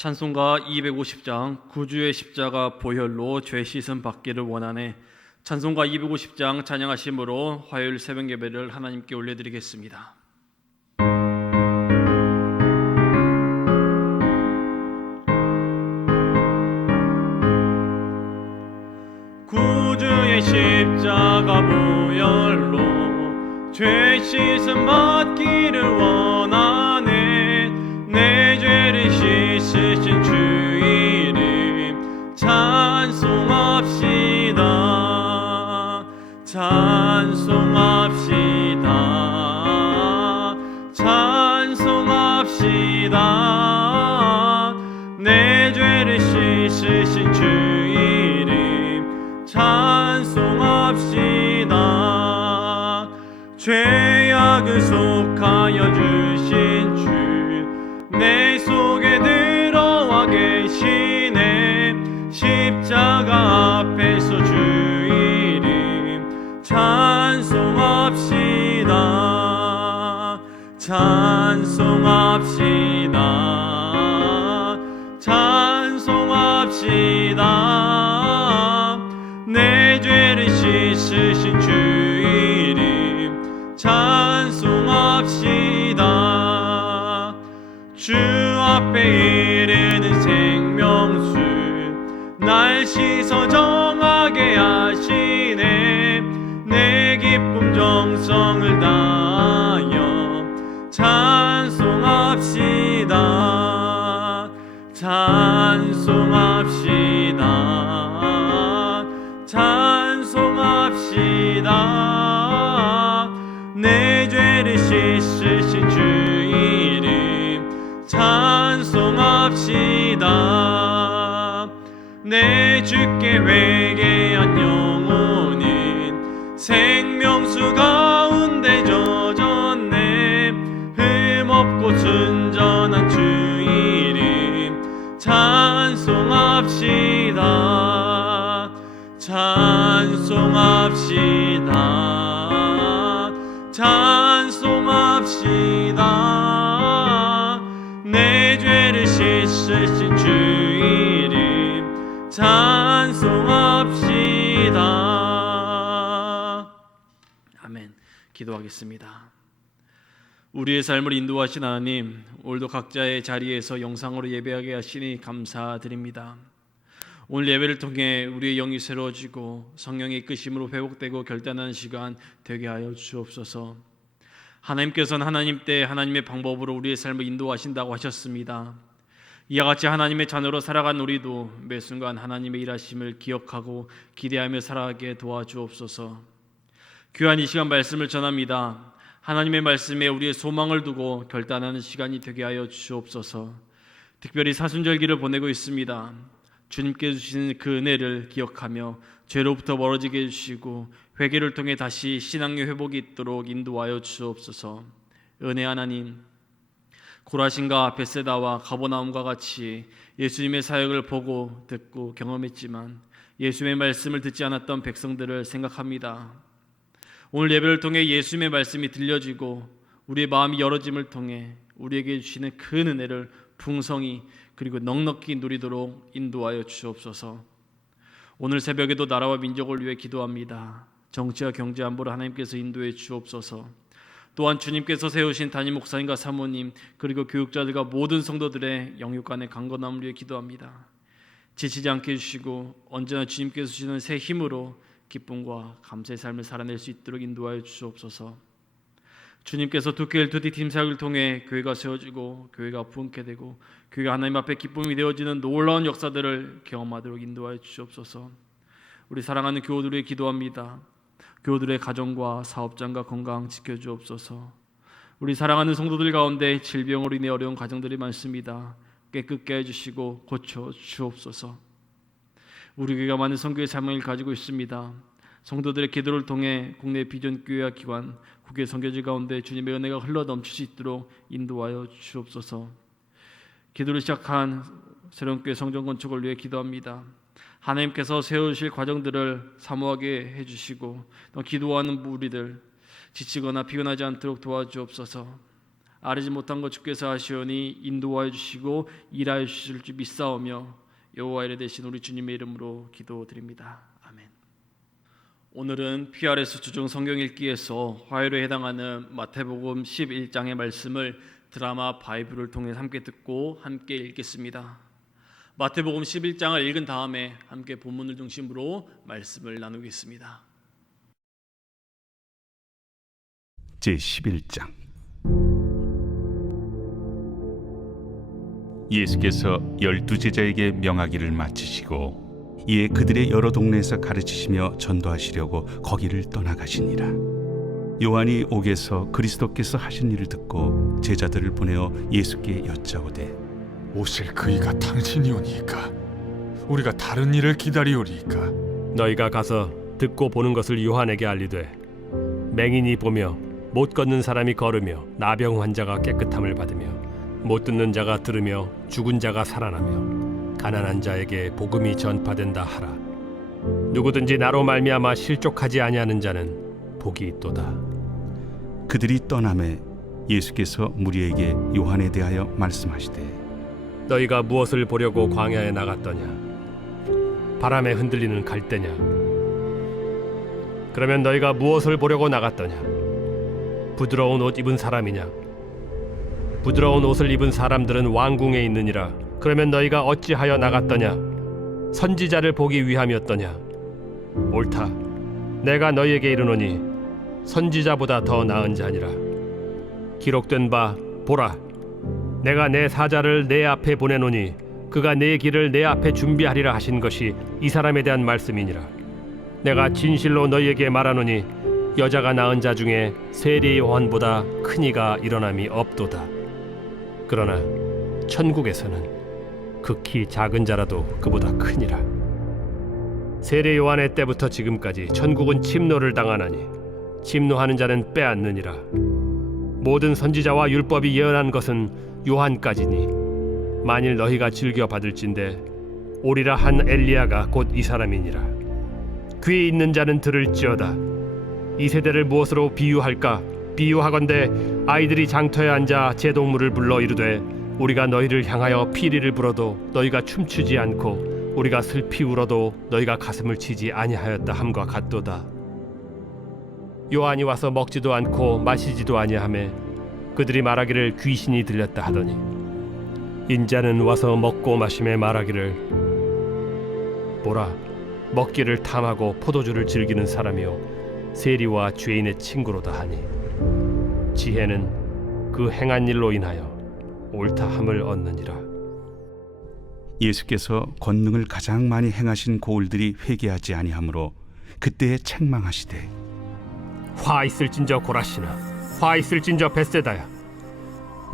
찬송가 250장 구주의 십자가 보혈로 죄 씻음 받기를 원하네. 찬송가 250장 찬양하심으로 화요일 새벽 예배를 하나님께 올려드리겠습니다. 구주의 십자가 보혈로 죄 씻음 받기를 원하네. 내 죄를 씻으신 주 이름 찬송합시다. 찬송합시다. 찬송합시다. 내 죄를 씻으신 주 이름 찬송합시다. 죄악을 속하여 주신 주 내 속에 들어와 계시네. 십자가 앞에서 주 이름 찬송합시다. 찬송합시다. 찬송합시다. 내 죄를 씻으신 주 이름 찬송합시다. 주 앞에 이르는 생명수 날 씻어 정하게 하시네. 내 기쁨 정성을 다하여 찬송합시다. 찬송합시다. 찬송합시다. 내 죄를 씻으신 주 이름 찬송합시다. 내 주께 회개한 영혼은 생명수 가운데 젖었네. 흠없고 순전한 주 이름 찬송합시다. 찬송합시다. 찬송합시다. 내 죄를 씻으신 주 이름 찬송합시다. 아멘. 기도하겠습니다. 우리의 삶을 인도하신 하나님, 오늘도 각자의 자리에서 영상으로 예배하게 하시니 감사드립니다. 오늘 예배를 통해 우리의 영이 새로워지고 성령의 이끄심으로 회복되고 결단하는 시간 되게 하여 주옵소서. 하나님께서는 하나님 때 하나님의 방법으로 우리의 삶을 인도하신다고 하셨습니다. 이와 같이 하나님의 자녀로 살아간 우리도 매 순간 하나님의 일하심을 기억하고 기대하며 살아가게 도와주옵소서. 귀한 이 시간 말씀을 전합니다. 하나님의 말씀에 우리의 소망을 두고 결단하는 시간이 되게 하여 주옵소서. 특별히 사순절기를 보내고 있습니다. 주님께 주시는 그 은혜를 기억하며 죄로부터 멀어지게 해주시고 회개를 통해 다시 신앙의 회복이 있도록 인도하여 주옵소서. 은혜 하나님, 고라신과 벳세다와 가버나움과 같이 예수님의 사역을 보고 듣고 경험했지만 예수님의 말씀을 듣지 않았던 백성들을 생각합니다. 오늘 예배를 통해 예수님의 말씀이 들려지고 우리의 마음이 열어짐을 통해 우리에게 주시는 그 은혜를 풍성히 그리고 넉넉히 누리도록 인도하여 주옵소서. 오늘 새벽에도 나라와 민족을 위해 기도합니다. 정치와 경제 안보를 하나님께서 인도해 주옵소서. 또한 주님께서 세우신 담임 목사님과 사모님 그리고 교육자들과 모든 성도들의 영육간의 강건함을 위해 기도합니다. 지치지 않게 해주시고 언제나 주님께서 주시는 새 힘으로 기쁨과 감사의 삶을 살아낼 수 있도록 인도하여 주옵소서. 주님께서 두케일투디 팀 사역을 통해 교회가 세워지고 교회가 부흥케 되고 교회가 하나님 앞에 기쁨이 되어지는 놀라운 역사들을 경험하도록 인도하여 주옵소서. 우리 사랑하는 교우들의 기도합니다. 교우들의 가정과 사업장과 건강 지켜주옵소서. 우리 사랑하는 성도들 가운데 질병으로 인해 어려운 가정들이 많습니다. 깨끗게 해주시고 고쳐주옵소서. 우리 교회가 많은 선교의 사명을 가지고 있습니다. 성도들의 기도를 통해 국내 비전 교회와 기관, 국외 선교지 가운데 주님의 은혜가 흘러 넘칠 수 있도록 인도하여 주옵소서. 기도를 시작한 새로운 교회 성전 건축을 위해 기도합니다. 하나님께서 세우실 과정들을 사모하게 해주시고 또 기도하는 우리들 지치거나 피곤하지 않도록 도와주옵소서. 아뢰지 못한 것 주께서 하시오니 인도하여 주시고 일하여 주실 줄 믿사오며 여호와 이레 되신 우리 주님의 이름으로 기도드립니다. 아멘. 오늘은 PRS 주중 성경 읽기에서 화요일에 해당하는 마태복음 11장의 말씀을 드라마 바이블을 통해 함께 듣고 함께 읽겠습니다. 마태복음 11장을 읽은 다음에 함께 본문을 중심으로 말씀을 나누겠습니다. 제11장. 예수께서 12제자에게 명하기를 마치시고 이에 그들의 여러 동네에서 가르치시며 전도하시려고 거기를 떠나가시니라. 요한이 옥에서 그리스도께서 하신 일을 듣고 제자들을 보내어 예수께 여짜오되 오실 그이가 당신이오니이까 우리가 다른 일을 기다리오리이까. 너희가 가서 듣고 보는 것을 요한에게 알리되 맹인이 보며 못 걷는 사람이 걸으며 나병 환자가 깨끗함을 받으며 못 듣는 자가 들으며 죽은 자가 살아나며 가난한 자에게 복음이 전파된다 하라. 누구든지 나로 말미암아 실족하지 아니하는 자는 복이 있도다. 그들이 떠나매 예수께서 무리에게 요한에 대하여 말씀하시되 너희가 무엇을 보려고 광야에 나갔더냐? 바람에 흔들리는 갈대냐? 그러면 너희가 무엇을 보려고 나갔더냐? 부드러운 옷 입은 사람이냐? 부드러운 옷을 입은 사람들은 왕궁에 있느니라. 그러면 너희가 어찌하여 나갔더냐? 선지자를 보기 위함이었더냐? 옳다. 내가 너희에게 이르노니 선지자보다 더 나은 자니라. 기록된 바 보라, 내가 내 사자를 내 앞에 보내노니 그가 내 길을 내 앞에 준비하리라 하신 것이 이 사람에 대한 말씀이니라. 내가 진실로 너희에게 말하노니 여자가 낳은 자 중에 세례 요한보다 큰 이가 일어남이 없도다. 그러나 천국에서는 극히 작은 자라도 그보다 크니라. 세례 요한의 때부터 지금까지 천국은 침노를 당하나니 침노하는 자는 빼앗느니라. 모든 선지자와 율법이 예언한 것은 요한까지니 만일 너희가 즐겨 받을진대 오리라 한 엘리야가 곧 이 사람이니라. 귀 있는 자는 들을지어다. 이 세대를 무엇으로 비유할까? 비유하건대 아이들이 장터에 앉아 제동물을 불러 이르되 우리가 너희를 향하여 피리를 불어도 너희가 춤추지 않고 우리가 슬피 울어도 너희가 가슴을 치지 아니하였다 함과 같도다. 요한이 와서 먹지도 않고 마시지도 아니하매 그들이 말하기를 귀신이 들렸다 하더니 인자는 와서 먹고 마심에 말하기를 보라, 먹기를 탐하고 포도주를 즐기는 사람이요 세리와 죄인의 친구로다 하니 지혜는 그 행한 일로 인하여 옳다함을 얻느니라. 예수께서 권능을 가장 많이 행하신 고을들이 회개하지 아니하므로 그때에 책망하시되 화 있을진저 고라시나, 화 있을진저 벳세다야.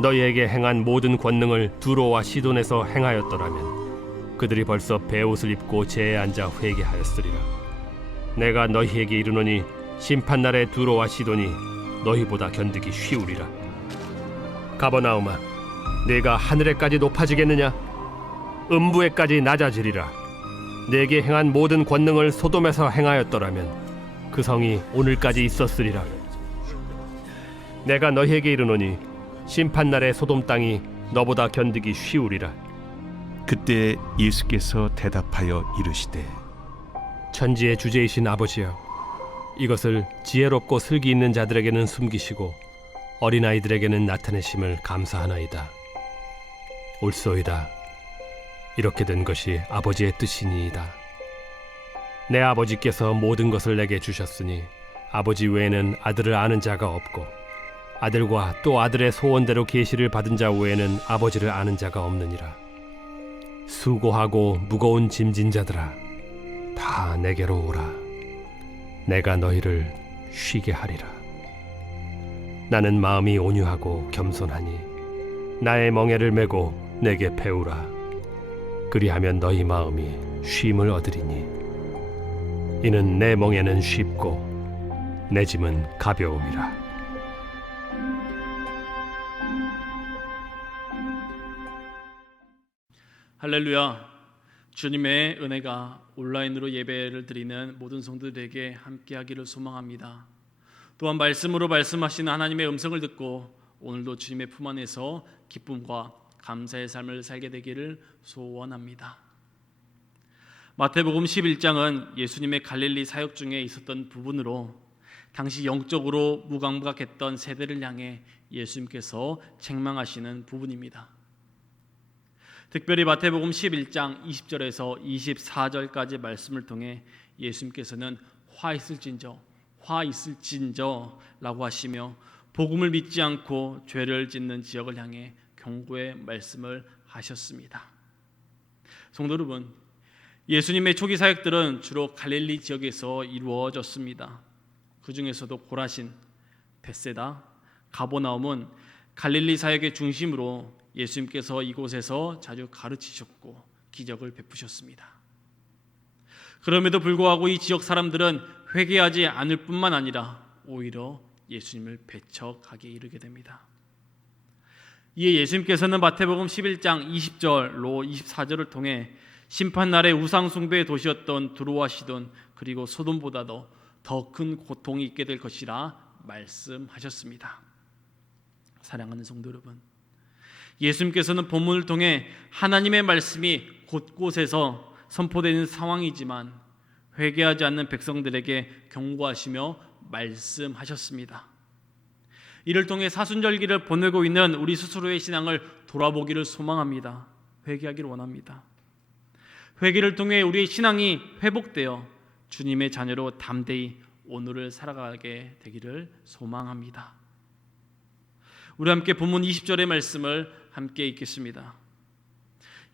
너희에게 행한 모든 권능을 두로와 시돈에서 행하였더라면 그들이 벌써 베옷을 입고 제에 앉아 회개하였으리라. 내가 너희에게 이르노니 심판날에 두로와 시돈이 너희보다 견디기 쉬우리라. 가버나움아, 내가 하늘에까지 높아지겠느냐? 음부에까지 낮아지리라. 내게 행한 모든 권능을 소돔에서 행하였더라면 그 성이 오늘까지 있었으리라. 내가 너희에게 이르노니 심판날에 소돔 땅이 너보다 견디기 쉬우리라. 그때 예수께서 대답하여 이르시되 천지의 주제이신 아버지여, 이것을 지혜롭고 슬기 있는 자들에게는 숨기시고 어린아이들에게는 나타내심을 감사하나이다. 옳소이다. 이렇게 된 것이 아버지의 뜻이니이다. 내 아버지께서 모든 것을 내게 주셨으니 아버지 외에는 아들을 아는 자가 없고 아들과 또 아들의 소원대로 계시를 받은 자 외에는 아버지를 아는 자가 없느니라. 수고하고 무거운 짐진 자들아, 다 내게로 오라. 내가 너희를 쉬게 하리라. 나는 마음이 온유하고 겸손하니 나의 멍에를 메고 내게 배우라. 그리하면 너희 마음이 쉼을 얻으리니 이는 내 멍에는 쉽고 내 짐은 가벼움이라. 할렐루야. 주님의 은혜가 온라인으로 예배를 드리는 모든 성도들에게 함께하기를 소망합니다. 또한 말씀으로 말씀하시는 하나님의 음성을 듣고 오늘도 주님의 품 안에서 기쁨과 감사의 삶을 살게 되기를 소원합니다. 마태복음 11장은 예수님의 갈릴리 사역 중에 있었던 부분으로 당시 영적으로 무감각했던 세대를 향해 예수님께서 책망하시는 부분입니다. 특별히 마태복음 11장 20절에서 24절까지 말씀을 통해 예수님께서는 화 있을진저라고 하시며 복음을 믿지 않고 죄를 짓는 지역을 향해 경고의 말씀을 하셨습니다. 성도 여러분, 예수님의 초기 사역들은 주로 갈릴리 지역에서 이루어졌습니다. 그 중에서도 고라신, 벳세다, 가버나움은 갈릴리 사역의 중심으로 예수님께서 이곳에서 자주 가르치셨고 기적을 베푸셨습니다. 그럼에도 불구하고 이 지역 사람들은 회개하지 않을 뿐만 아니라 오히려 예수님을 배척하게 이르게 됩니다. 이에 예수님께서는 마태복음 11장 20절로 24절을 통해 심판날에 우상 숭배의 도시였던 두로와 시돈 그리고 소돔보다도 더 큰 고통이 있게 될 것이라 말씀하셨습니다. 사랑하는 성도 여러분, 예수님께서는 본문을 통해 하나님의 말씀이 곳곳에서 선포되는 상황이지만 회개하지 않는 백성들에게 경고하시며 말씀하셨습니다. 이를 통해 사순절기를 보내고 있는 우리 스스로의 신앙을 돌아보기를 소망합니다. 회개하기를 원합니다. 회개를 통해 우리의 신앙이 회복되어 주님의 자녀로 담대히 오늘을 살아가게 되기를 소망합니다. 우리 함께 본문 20절의 말씀을 함께 읽겠습니다.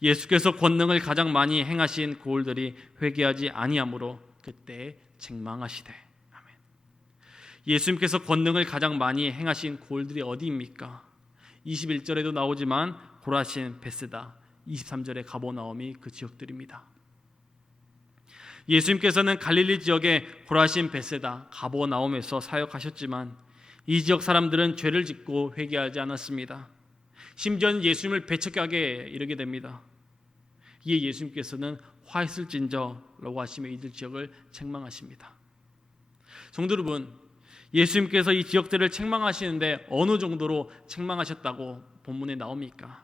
예수께서 권능을 가장 많이 행하신 고을들이 회개하지 아니하므로 그때 책망하시되. 아멘. 예수님께서 권능을 가장 많이 행하신 고을들이 어디입니까? 21절에도 나오지만 고라신, 벳세다, 23절에 가버나움이 그 지역들입니다. 예수님께서는 갈릴리 지역의 고라신, 벳세다, 가버나움에서 사역하셨지만 이 지역 사람들은 죄를 짓고 회개하지 않았습니다. 심지어는 예수님을 배척하게 이르게 됩니다. 이에 예수님께서는 화 있을진저라고 하시며 이들 지역을 책망하십니다. 성도 여러분, 예수님께서 이 지역들을 책망하시는데 어느 정도로 책망하셨다고 본문에 나옵니까?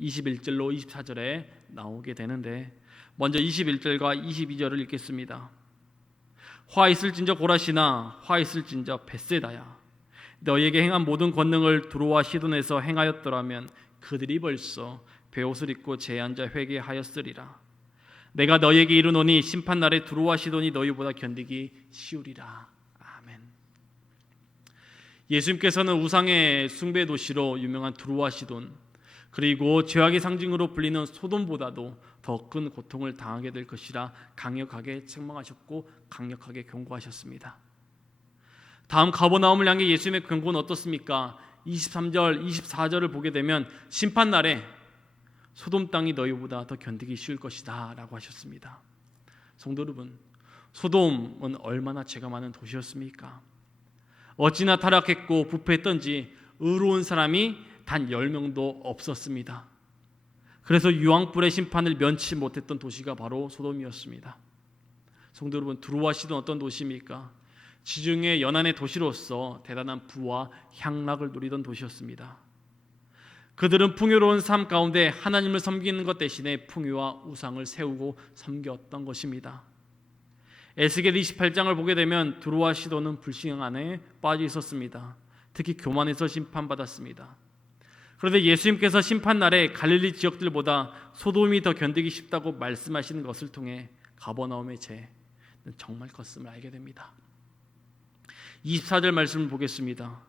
21절로 24절에 나오게 되는데 먼저 21절과 22절을 읽겠습니다. 화 있을진저 고라시나 화 있을진저 벳세다야, 너희에게 행한 모든 권능을 두로와 시돈에서 행하였더라면 그들이 벌써 베옷을 입고 제앉아 회개하였으리라. 내가 너희에게 이르노니 심판날에 두로와 시돈이 너희보다 견디기 쉬우리라. 아멘. 예수님께서는 우상의 숭배 도시로 유명한 두로와 시돈 그리고 죄악의 상징으로 불리는 소돔보다도 더 큰 고통을 당하게 될 것이라 강력하게 책망하셨고 강력하게 경고하셨습니다. 다음 가버나움을 향해 예수님의 경고는 어떻습니까? 23절, 24절을 보게 되면 심판날에 소돔 땅이 너희보다 더 견디기 쉬울 것이다 라고 하셨습니다. 성도 여러분, 소돔은 얼마나 죄가 많은 도시였습니까? 어찌나 타락했고 부패했던지 의로운 사람이 단 10명도 없었습니다. 그래서 유황불의 심판을 면치 못했던 도시가 바로 소돔이었습니다. 성도 여러분, 두로와 시돈 어떤 도시입니까? 지중해 연안의 도시로서 대단한 부와 향락을 누리던 도시였습니다. 그들은 풍요로운 삶 가운데 하나님을 섬기는 것 대신에 풍요와 우상을 세우고 섬겼던 것입니다. 에스겔 28장을 보게 되면 두로와 시돈은 불신 안에 빠져 있었습니다. 특히 교만에서 심판받았습니다. 그런데 예수님께서 심판날에 갈릴리 지역들보다 소돔이 더 견디기 쉽다고 말씀하시는 것을 통해 가버나움의 죄는 정말 컸음을 알게 됩니다. 24절 말씀을 보겠습니다.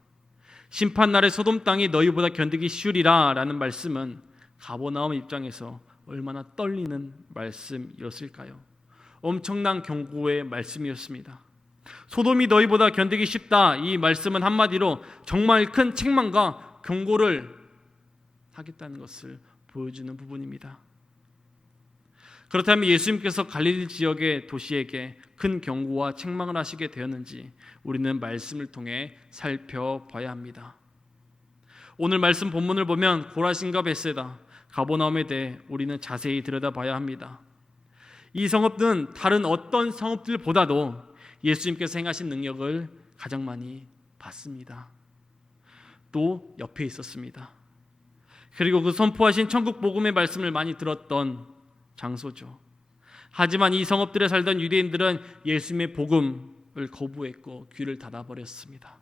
심판날에 소돔 땅이 너희보다 견디기 쉬우리라 라는 말씀은 가버나움 입장에서 얼마나 떨리는 말씀이었을까요? 엄청난 경고의 말씀이었습니다. 소돔이 너희보다 견디기 쉽다, 이 말씀은 한마디로 정말 큰 책망과 경고를 하겠다는 것을 보여주는 부분입니다. 그렇다면 예수님께서 갈릴리 지역의 도시에게 큰 경고와 책망을 하시게 되었는지 우리는 말씀을 통해 살펴봐야 합니다. 오늘 말씀 본문을 보면 고라신과 벳세다, 가버나움에 대해 우리는 자세히 들여다봐야 합니다. 이 성읍은 다른 어떤 성읍들보다도 예수님께서 행하신 능력을 가장 많이 받습니다. 또 옆에 있었습니다. 그리고 그 선포하신 천국 복음의 말씀을 많이 들었던 장소죠. 하지만 이 성읍들에 살던 유대인들은 예수님의 복음을 거부했고 귀를 닫아버렸습니다.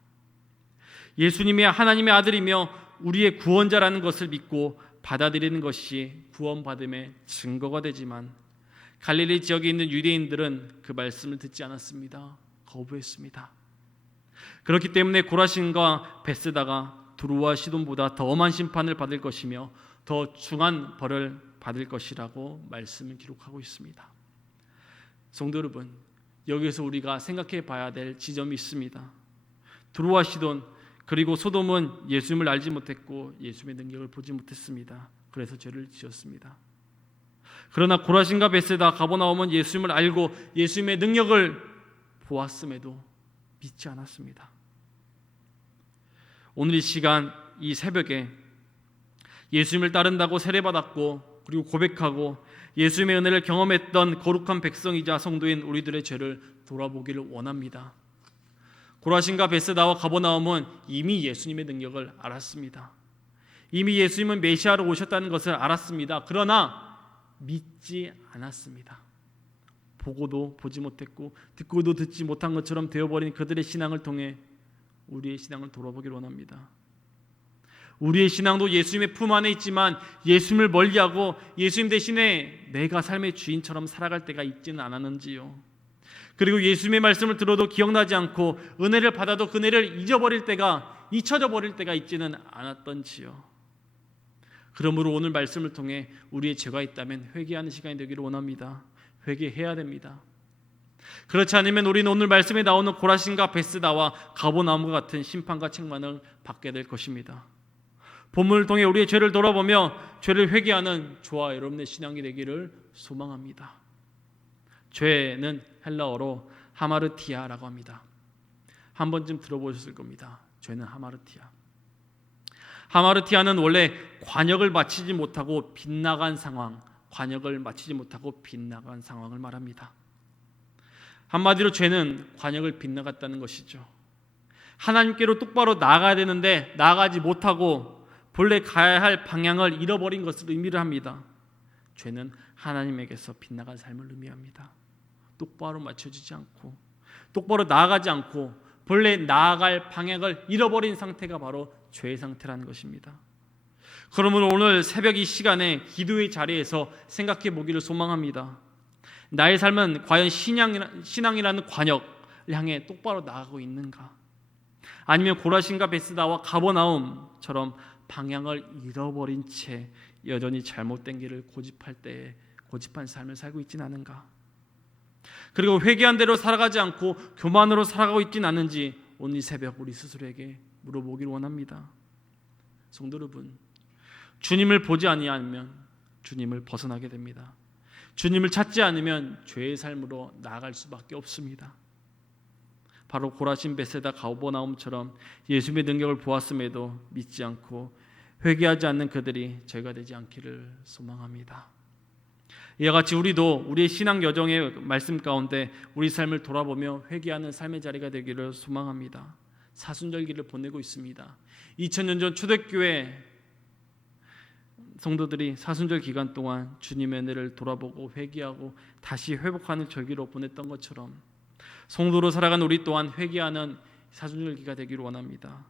예수님이 하나님의 아들이며 우리의 구원자라는 것을 믿고 받아들이는 것이 구원받음의 증거가 되지만 갈릴리 지역에 있는 유대인들은 그 말씀을 듣지 않았습니다. 거부했습니다. 그렇기 때문에 고라신과 벳세다가 두루와 시돈보다 더 엄한 심판을 받을 것이며 더 중한 벌을 받을 것이라고 말씀을 기록하고 있습니다. 성도 여러분, 여기서 우리가 생각해 봐야 될 지점이 있습니다. 두루와 시돈 그리고 소돔은 예수님을 알지 못했고 예수님의 능력을 보지 못했습니다. 그래서 죄를 지었습니다. 그러나 고라신과 벳세다, 가버나움은 예수님을 알고 예수님의 능력을 보았음에도 믿지 않았습니다. 오늘 이 시간, 이 새벽에 예수님을 따른다고 세례받았고 그리고 고백하고 예수님의 은혜를 경험했던 거룩한 백성이자 성도인 우리들의 죄를 돌아보기를 원합니다. 고라신과 벳세다와 가버나움은 이미 예수님의 능력을 알았습니다. 이미 예수님은 메시아로 오셨다는 것을 알았습니다. 그러나 믿지 않았습니다. 보고도 보지 못했고 듣고도 듣지 못한 것처럼 되어버린 그들의 신앙을 통해 우리의 신앙을 돌아보기를 원합니다. 우리의 신앙도 예수님의 품 안에 있지만 예수님을 멀리하고 예수님 대신에 내가 삶의 주인처럼 살아갈 때가 있지는 않았는지요. 그리고 예수님의 말씀을 들어도 기억나지 않고 은혜를 받아도 그 은혜를 잊혀져 버릴 때가 있지는 않았던지요. 그러므로 오늘 말씀을 통해 우리의 죄가 있다면 회개하는 시간이 되기를 원합니다. 회개해야 됩니다. 그렇지 않으면 우리는 오늘 말씀에 나오는 고라신과 벳세다와 가버나움과 같은 심판과 책망을 받게 될 것입니다. 본문을 통해 우리의 죄를 돌아보며 죄를 회개하는 저와 여러분의 신앙이 되기를 소망합니다. 죄는 헬라어로 하마르티아라고 합니다. 한 번쯤 들어보셨을 겁니다. 죄는 하마르티아. 하마르티아는 원래 관역을 마치지 못하고 빗나간 상황, 관역을 마치지 못하고 빗나간 상황을 말합니다. 한마디로 죄는 관역을 빗나갔다는 것이죠. 하나님께로 똑바로 나아가야 되는데 나아가지 못하고 본래 가야 할 방향을 잃어버린 것을 의미를 합니다. 죄는 하나님에게서 빗나간 삶을 의미합니다. 똑바로 맞춰지지 않고 똑바로 나아가지 않고 본래 나아갈 방향을 잃어버린 상태가 바로 죄의 상태라는 것입니다. 그러므로 오늘 새벽 이 시간에 기도의 자리에서 생각해 보기를 소망합니다. 나의 삶은 과연 신앙이라는 관역을 향해 똑바로 나아가고 있는가? 아니면 고라신과 벳세다와 가버나움처럼 방향을 잃어버린 채 여전히 잘못된 길을 고집한 삶을 살고 있지는 않은가? 그리고 회개한 대로 살아가지 않고 교만으로 살아가고 있지는 않은지 오늘 이 새벽 우리 스스로에게 물어보기를 원합니다. 성도 여러분, 주님을 보지 아니하면 주님을 벗어나게 됩니다. 주님을 찾지 않으면 죄의 삶으로 나아갈 수밖에 없습니다. 바로 고라신, 벳세다, 가버나움처럼 예수님의 능력을 보았음에도 믿지 않고 회개하지 않는 그들이 죄가 되지 않기를 소망합니다. 이와 같이 우리도 우리의 신앙 여정의 말씀 가운데 우리 삶을 돌아보며 회개하는 삶의 자리가 되기를 소망합니다. 사순절기를 보내고 있습니다. 2000년 전 초대교회 성도들이 사순절 기간 동안 주님의 은혜를 돌아보고 회개하고 다시 회복하는 절기로 보냈던 것처럼 성도로 살아가는 우리 또한 회개하는 사순절기가 되기를 원합니다.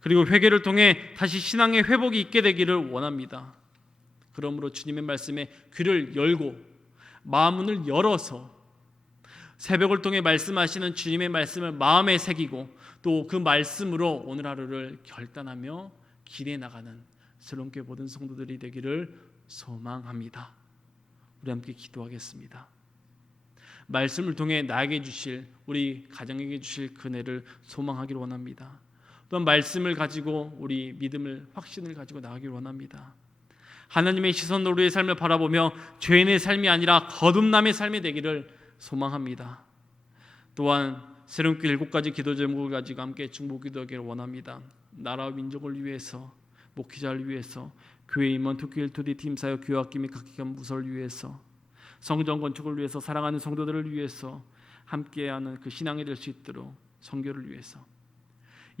그리고 회개를 통해 다시 신앙의 회복이 있게 되기를 원합니다. 그러므로 주님의 말씀에 귀를 열고 마음문을 열어서 새벽을 통해 말씀하시는 주님의 말씀을 마음에 새기고 또 그 말씀으로 오늘 하루를 결단하며 길에 나가는 새롭게 모든 성도들이 되기를 소망합니다. 우리 함께 기도하겠습니다. 말씀을 통해 나에게 주실, 우리 가정에게 주실 은혜를 소망하기를 원합니다. 또한 말씀을 가지고 우리 믿음을, 확신을 가지고 나가기를 원합니다. 하나님의 시선으로 우리의 삶을 바라보며 죄인의 삶이 아니라 거듭남의 삶이 되기를 소망합니다. 또한 새롭게 7가지 기도 제목을 가지고 함께 중보 기도하기를 원합니다. 나라와 민족을 위해서, 목회자를 위해서, 교회 임원, 특교일, 투디, 팀 사역, 교회 학기 및 각기관 부서를 위해서, 성전 건축을 위해서, 사랑하는 성도들을 위해서 함께하는 그 신앙이 될 수 있도록, 선교를 위해서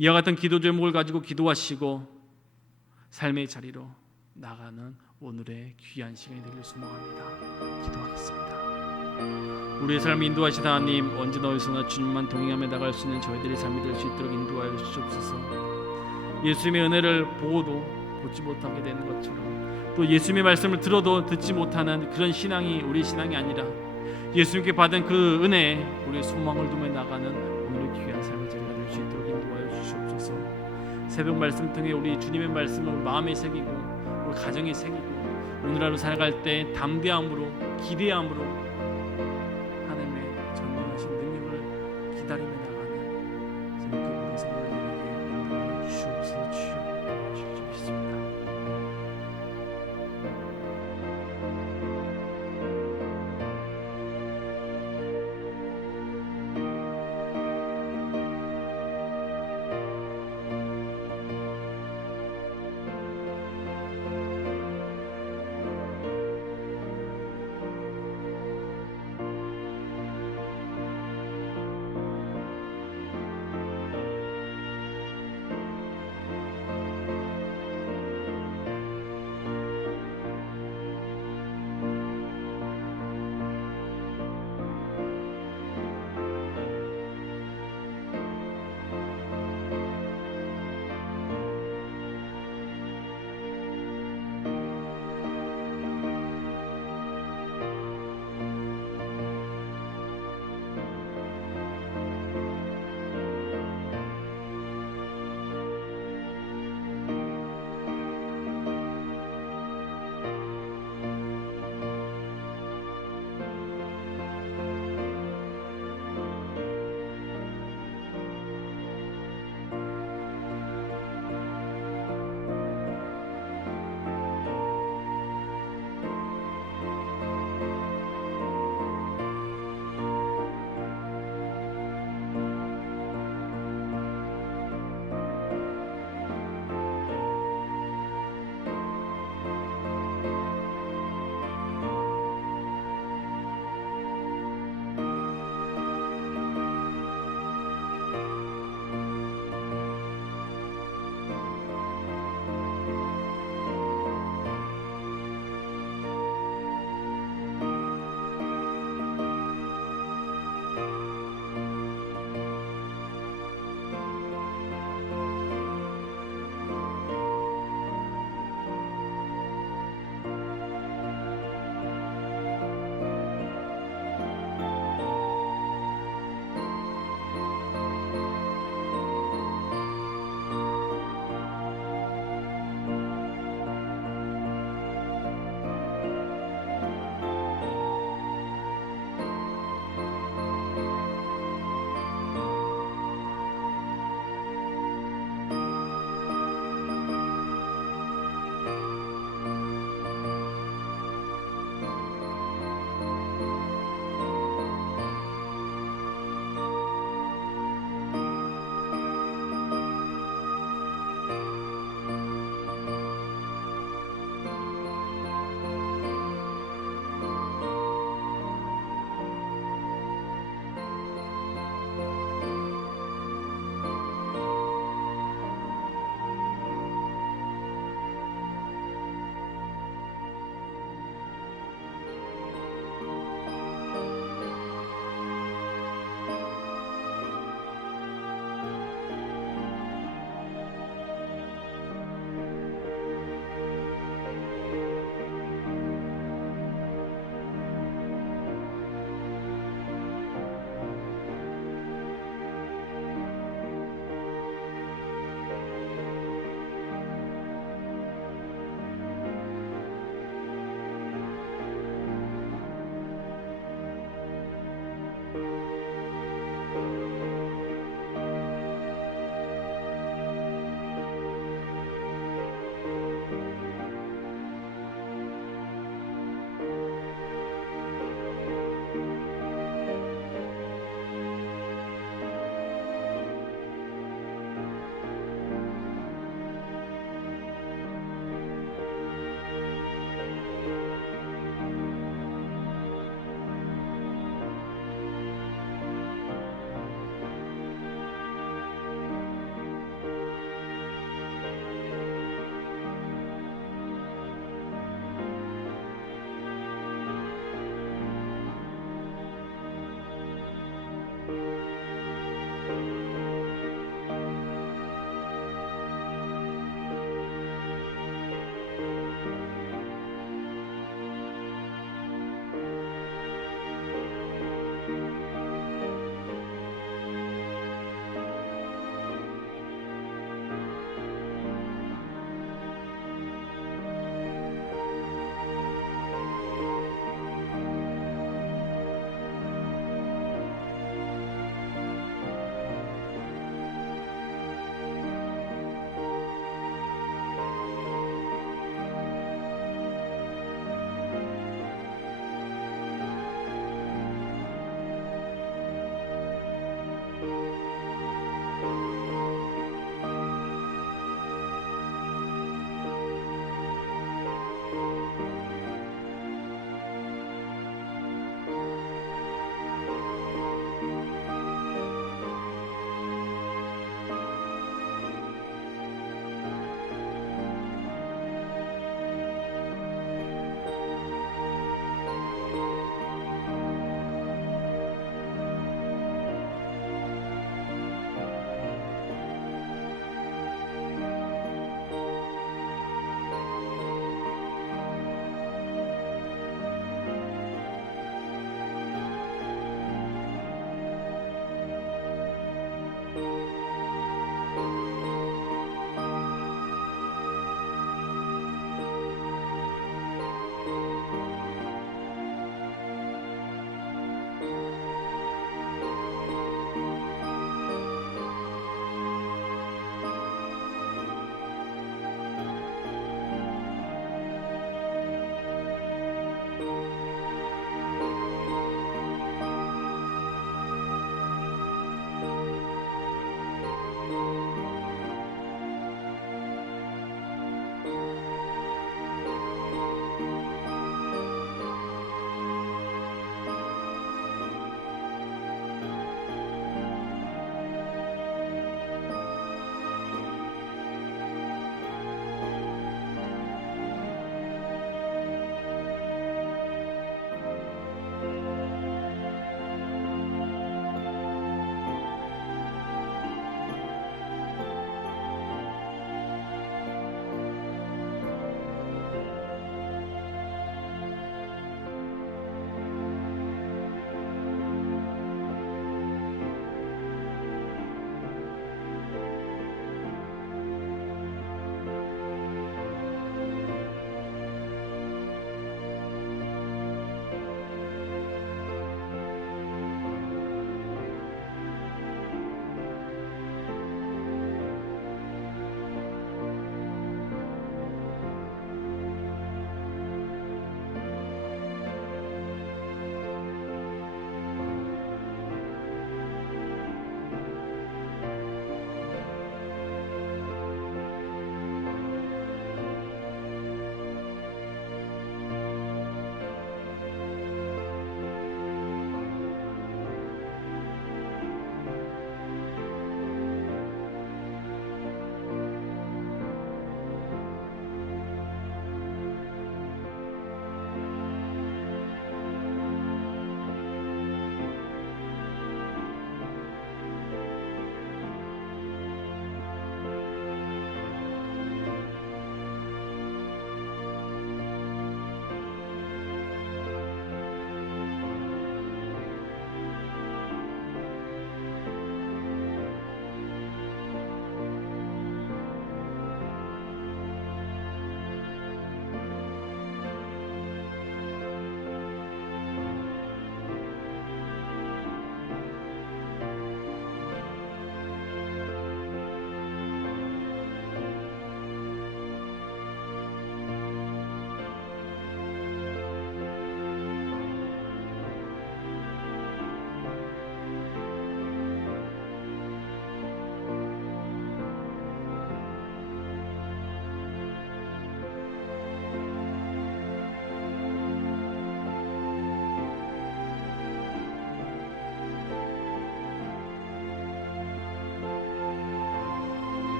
이와 같은 기도 제목을 가지고 기도하시고 삶의 자리로 나가는 오늘의 귀한 시간이 되길 소망합니다. 기도하겠습니다. 우리의 삶을 인도하시다 하나님, 언제나 어디서나 주님만 동행하며 나갈 수 있는 저희들의 삶이 될 수 있도록 인도하여 주시옵소서. 예수님의 은혜를 보고도 보지 못하게 되는 것처럼, 또 예수님의 말씀을 들어도 듣지 못하는 그런 신앙이 우리의 신앙이 아니라 예수님께 받은 그 은혜에 우리의 소망을 두며 나가는 오늘의 귀한 삶의 자리가 될 수 있도록 인도하여 주시옵소서. 새벽 말씀 통해 우리 주님의 말씀을 우리 마음에 새기고 우리 가정에 새기고 오늘 하루 살아갈 때 담대함으로 기대함으로